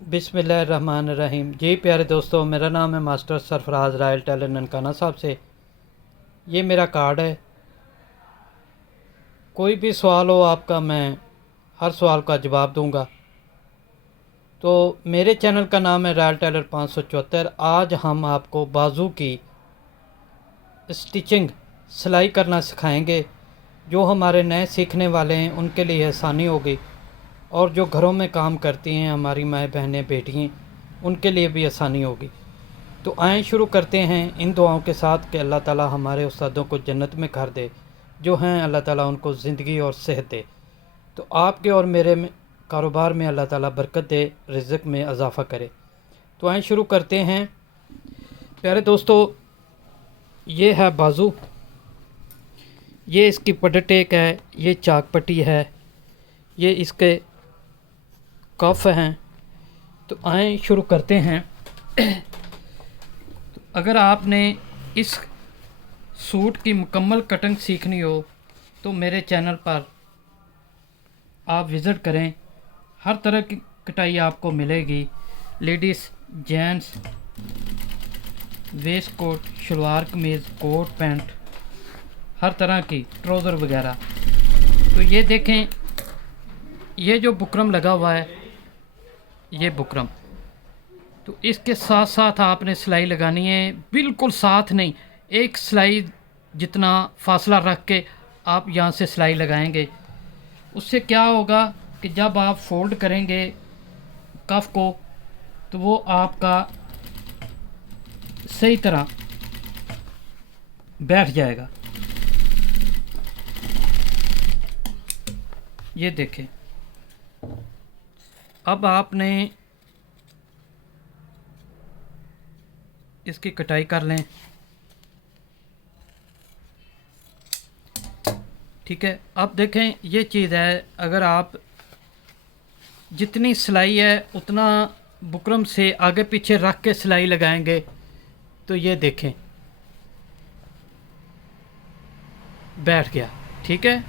बिस्मिल्लाहिर्रहमानिर्रहीम। जी प्यारे दोस्तों, मेरा नाम है master Sarfaraz Royal Tailor Nankana Sahib से। ये मेरा कार्ड है। कोई भी सवाल हो आपका, मैं हर सवाल का जवाब दूंगा। तो मेरे चैनल का नाम है रायल टेलर 574। आज हम आपको बाजू की स्टिचिंग सिलाई करना सिखाएंगे। जो हमारे नए सीखने वाले हैं उनके लिए आसानी होगी, और जो घरों में काम करती हैं हमारी माएँ बहनें बेटियाँ, उनके लिए भी आसानी होगी। तो आएँ शुरू करते हैं इन दुआओं के साथ कि अल्लाह ताला हमारे उस्तादों को जन्नत में घर दे, जो हैं अल्लाह ताला उनको ज़िंदगी और सेहत दे। तो आपके और मेरे में कारोबार में अल्लाह ताला बरकत दे, रिज़्क़ में इजाफ़ा करे। तो आएँ शुरू करते हैं। प्यारे दोस्तों, ये है बाजू, ये इसकी पटटेक है, ये चाक पट्टी है, ये इसके कफ हैं। तो आएँ शुरू करते हैं। अगर आपने इस सूट की मुकम्मल कटिंग सीखनी हो तो मेरे चैनल पर आप विज़िट करें। हर तरह की कटाई आपको मिलेगी। Ladies, gents, waistcoat, shalwar kameez, coat pant, हर तरह की ट्राउज़र वगैरह। तो ये देखें, ये जो बुकरम लगा हुआ है, ये बुकरम, तो इसके साथ साथ आपने सिलाई लगानी है। बिल्कुल साथ नहीं, एक सिलाई जितना फासला रख के आप यहाँ से सिलाई लगाएंगे। उससे क्या होगा कि जब आप फोल्ड करेंगे कफ को तो वो आपका सही तरह बैठ जाएगा। ये देखें, अब आपने इसकी कटाई कर लें। ठीक है, अब देखें ये चीज़ है, अगर आप जितनी सिलाई है उतना बुकरम से आगे पीछे रख के सिलाई लगाएंगे तो ये देखें बैठ गया। ठीक है,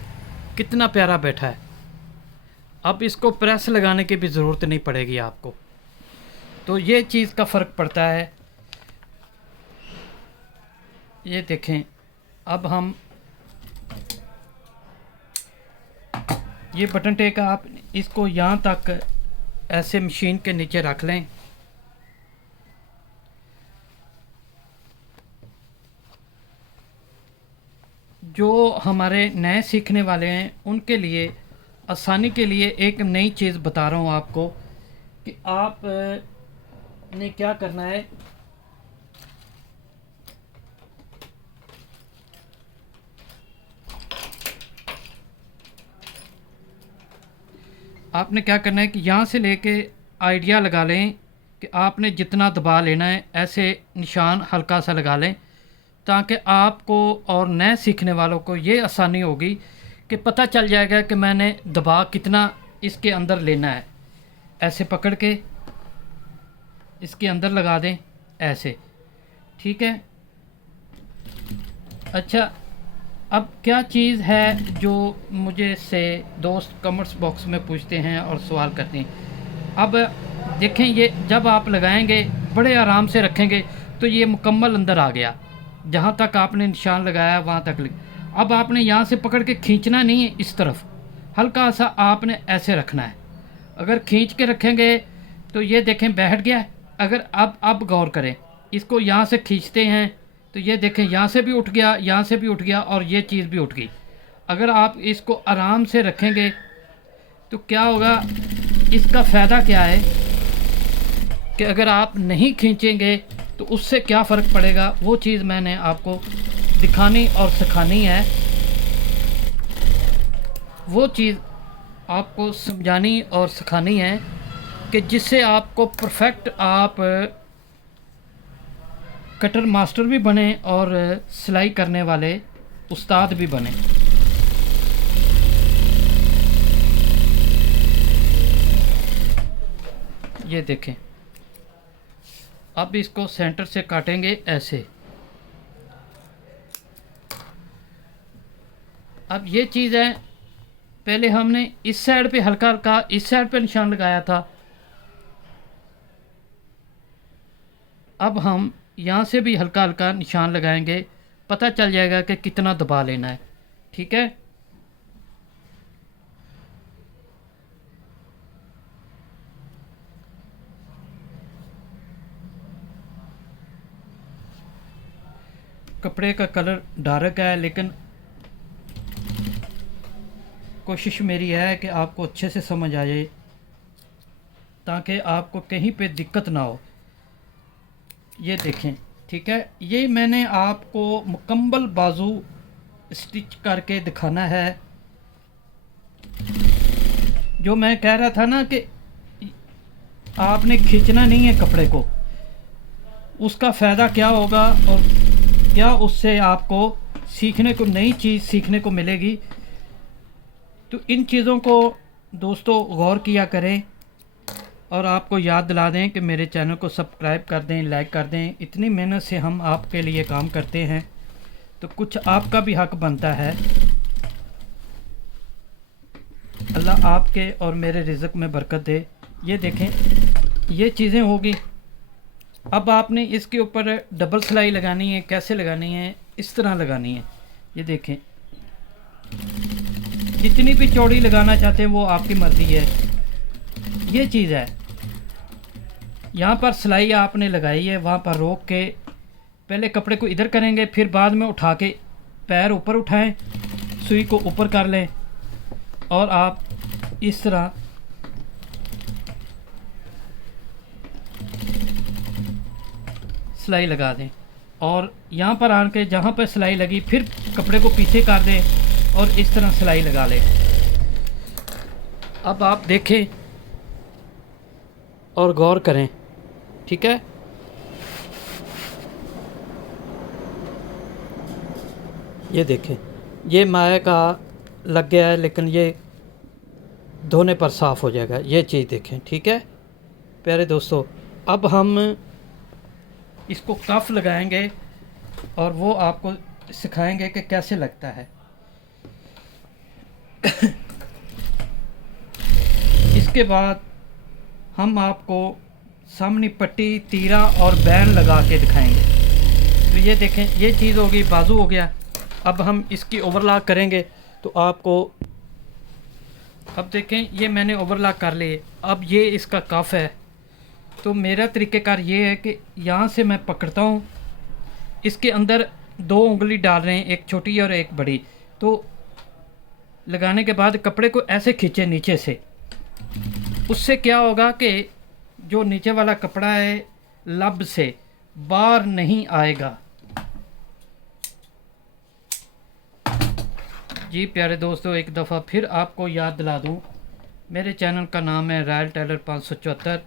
कितना प्यारा बैठा है। अब इसको प्रेस लगाने की भी ज़रूरत नहीं पड़ेगी आपको। तो ये चीज़ का फ़र्क पड़ता है। ये देखें, अब हम ये बटन टेक, आप इसको यहाँ तक ऐसे मशीन के नीचे रख लें। जो हमारे नए सीखने वाले हैं उनके लिए आसानी के लिए एक नई चीज़ बता रहा हूँ आपको कि आप ने क्या करना है। आपने क्या करना है कि यहाँ से लेके आइडिया लगा लें कि आपने जितना दबा लेना है, ऐसे निशान हल्का सा लगा लें, ताकि आपको और नए सीखने वालों को ये आसानी होगी कि पता चल जाएगा कि मैंने दबा कितना इसके अंदर लेना है। ऐसे पकड़ के इसके अंदर लगा दें ऐसे। ठीक है, अच्छा, अब क्या चीज़ है जो मुझे से दोस्त कमेंट्स बॉक्स में पूछते हैं और सवाल करते हैं। अब देखें, ये जब आप लगाएंगे बड़े आराम से रखेंगे तो ये मुकम्मल अंदर आ गया। जहाँ तक आपने निशान लगाया वहाँ तक अब आपने यहाँ से पकड़ के खींचना नहीं है, इस तरफ हल्का सा आपने ऐसे रखना है। अगर खींच के रखेंगे तो ये देखें बैठ गया है। अगर अब गौर करें, इसको यहाँ से खींचते हैं तो ये देखें यहाँ से भी उठ गया, यहाँ से भी उठ गया, और ये चीज़ भी उठ गई। अगर आप इसको आराम से रखेंगे तो क्या होगा, इसका फ़ायदा क्या है कि अगर आप नहीं खींचेंगे तो उससे क्या फ़र्क पड़ेगा, वो चीज़ मैंने आपको दिखानी और सिखानी है। वो चीज़ आपको समझानी और सिखानी है कि जिससे आपको परफेक्ट आप कटर मास्टर भी बने और सिलाई करने वाले उस्ताद भी बने। ये देखें, अब इसको सेंटर से काटेंगे ऐसे। अब ये चीज़ है, पहले हमने इस साइड पे हल्का हल्का इस साइड पे निशान लगाया था, अब हम यहाँ से भी हल्का हल्का निशान लगाएंगे, पता चल जाएगा कि कितना दबा लेना है। ठीक है, कपड़े का कलर डार्क है, लेकिन कोशिश मेरी है कि आपको अच्छे से समझ आ जाए, ताकि आपको कहीं पे दिक्कत ना हो। ये देखें, ठीक है, ये मैंने आपको मुकम्मल बाजू स्टिच करके दिखाना है। जो मैं कह रहा था ना कि आपने खींचना नहीं है कपड़े को, उसका फ़ायदा क्या होगा और क्या उससे आपको सीखने को, नई चीज़ सीखने को मिलेगी। तो इन चीज़ों को दोस्तों गौर किया करें, और आपको याद दिला दें कि मेरे चैनल को सब्सक्राइब कर दें, लाइक कर दें। इतनी मेहनत से हम आपके लिए काम करते हैं, तो कुछ आपका भी हक बनता है। अल्लाह आपके और मेरे रिज़्क में बरकत दे। ये देखें, ये चीज़ें होगी। अब आपने इसके ऊपर डबल सिलाई लगानी है। कैसे लगानी है? इस तरह लगानी है। ये देखें, जितनी भी चौड़ी लगाना चाहते हैं वो आपकी मर्ज़ी है। ये चीज़ है, यहाँ पर सिलाई आपने लगाई है, वहाँ पर रोक के पहले कपड़े को इधर करेंगे, फिर बाद में उठा के पैर ऊपर उठाएं, सुई को ऊपर कर लें, और आप इस तरह सिलाई लगा दें। और यहाँ पर आन के जहाँ पर सिलाई लगी, फिर कपड़े को पीछे कर दें और इस तरह सिलाई लगा लें। अब आप देखें और गौर करें, ठीक है। ये देखें, ये माया का लग गया है, लेकिन ये धोने पर साफ़ हो जाएगा। ये चीज़ देखें, ठीक है प्यारे दोस्तों। अब हम इसको कफ लगाएंगे और वो आपको सिखाएंगे कि कैसे लगता है। इसके बाद हम आपको सामने पट्टी, तीरा और बैन लगा के दिखाएंगे। तो ये देखें, ये चीज़ होगी, बाजू हो गया। अब हम इसकी ओवरलॉक करेंगे तो आपको, अब देखें, ये मैंने ओवरलॉक कर लिए। अब ये इसका कफ है। तो मेरा तरीक़ेकार ये है कि यहाँ से मैं पकड़ता हूँ, इसके अंदर 2 उंगली डाल रहे हैं, एक छोटी और एक बड़ी। तो लगाने के बाद कपड़े को ऐसे खींचे नीचे से। उससे क्या होगा कि जो नीचे वाला कपड़ा है लब से बाहर नहीं आएगा। जी प्यारे दोस्तों, एक दफ़ा फिर आपको याद दिला दूं, मेरे चैनल का नाम है रॉयल टेलर 574।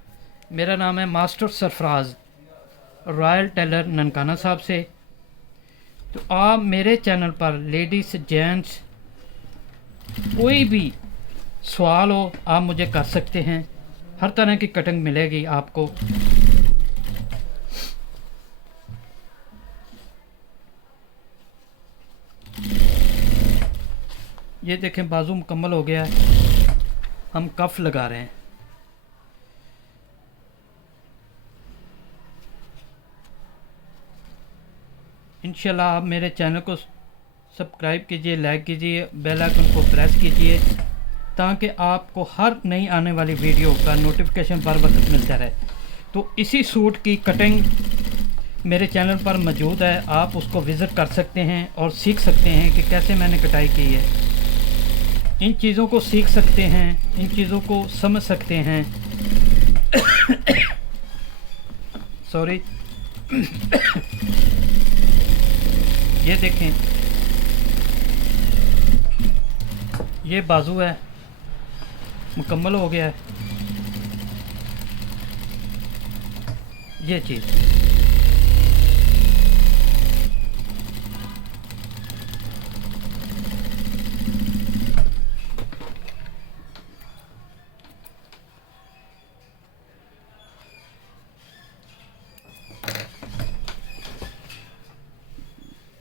मेरा नाम है master Sarfaraz Royal Tailor Nankana Sahib से। तो आप मेरे चैनल पर लेडीज़, जेंट्स, कोई भी सवाल हो आप मुझे कर सकते हैं। हर तरह की कटिंग मिलेगी आपको। ये देखें, बाजू मुकम्मल हो गया है। हम कफ लगा रहे हैं। इंशाल्लाह आप मेरे चैनल को सब्सक्राइब कीजिए, लाइक कीजिए, बेल आइकन को प्रेस कीजिए, ताकि आपको हर नई आने वाली वीडियो का नोटिफिकेशन बर वक्त मिलता रहे। तो इसी सूट की कटिंग मेरे चैनल पर मौजूद है, आप उसको विज़िट कर सकते हैं और सीख सकते हैं कि कैसे मैंने कटाई की है। इन चीज़ों को सीख सकते हैं, इन चीज़ों को समझ सकते हैं। सॉरी। ये देखें, ये बाजू है, मुकम्मल हो गया है। ये चीज़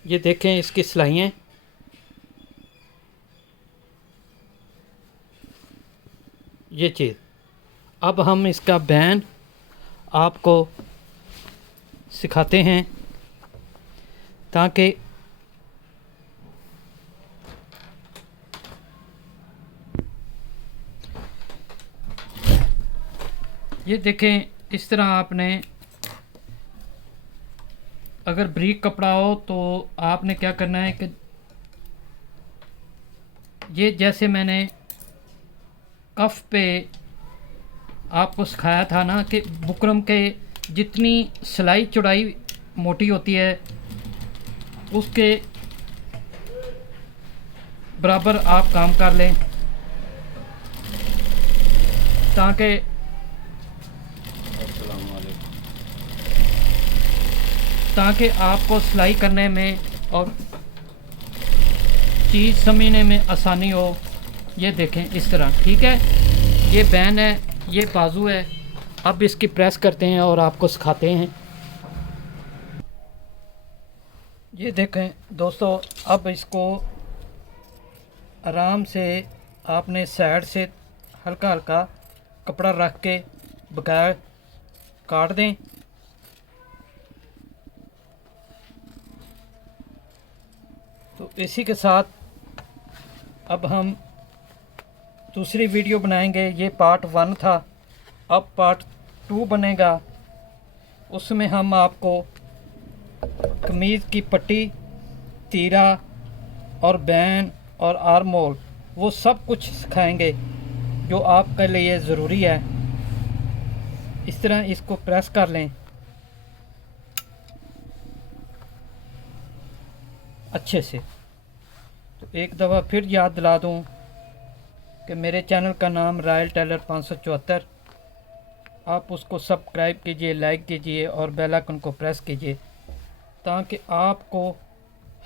ये देखें, इसकी सिलाइयाँ। ये चीज़। अब हम इसका बैन आपको सिखाते हैं ताकि ये देखें, इस तरह आपने अगर ब्रीक कपड़ा हो तो आपने क्या करना है कि ये जैसे मैंने कफ पे आपको सिखाया था ना कि बुकरम के जितनी सिलाई चौड़ाई मोटी होती है उसके बराबर आप काम कर लें ताकि आपको सिलाई करने में और चीज़ समझने में आसानी हो। ये देखें इस तरह, ठीक है। ये बैन है, ये बाजू है। अब इसकी प्रेस करते हैं और आपको सिखाते हैं। ये देखें दोस्तों, अब इसको आराम से आपने साइड से हल्का हल्का कपड़ा रख के बगैर काट दें। तो इसी के साथ अब हम दूसरी वीडियो बनाएंगे। ये पार्ट 1 था, अब पार्ट 2 बनेगा। उसमें हम आपको कमीज़ की पट्टी, तीरा और बैन और आर्म होल वो सब कुछ सिखाएंगे जो आपके लिए ज़रूरी है। इस तरह इसको प्रेस कर लें अच्छे से। तो एक दफ़ा फिर याद दिला दूं कि मेरे चैनल का नाम रॉयल टेलर 574। आप उसको सब्सक्राइब कीजिए, लाइक कीजिए और बेल आइकन को प्रेस कीजिए ताकि आपको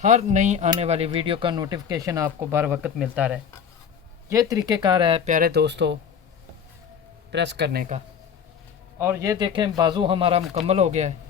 हर नई आने वाली वीडियो का नोटिफिकेशन आपको बर वक्त मिलता रहे। ये तरीक़ेकार है प्यारे दोस्तों प्रेस करने का। और ये देखें, बाजू हमारा मुकम्मल हो गया है।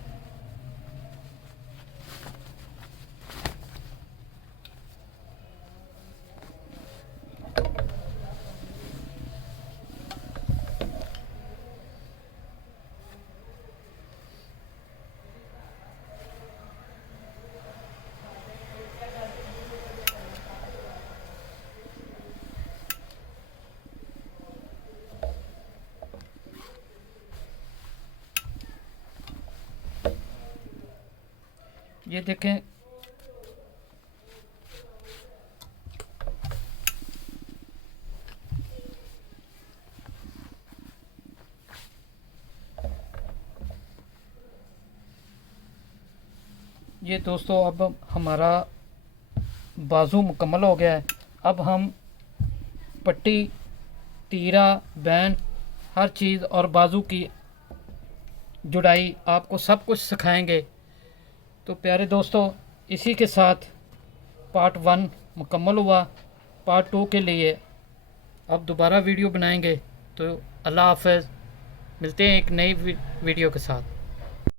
ये देखें, ये दोस्तों अब हमारा बाजू मुकम्मल हो गया है। अब हम पट्टी, तीरा, बैन हर चीज़ और बाजू की जुड़ाई आपको सब कुछ सिखाएंगे। तो प्यारे दोस्तों, इसी के साथ पार्ट 1 मुकम्मल हुआ। पार्ट 2 के लिए अब दोबारा वीडियो बनाएंगे। तो अल्लाह हाफ़िज़, मिलते हैं एक नई वीडियो के साथ।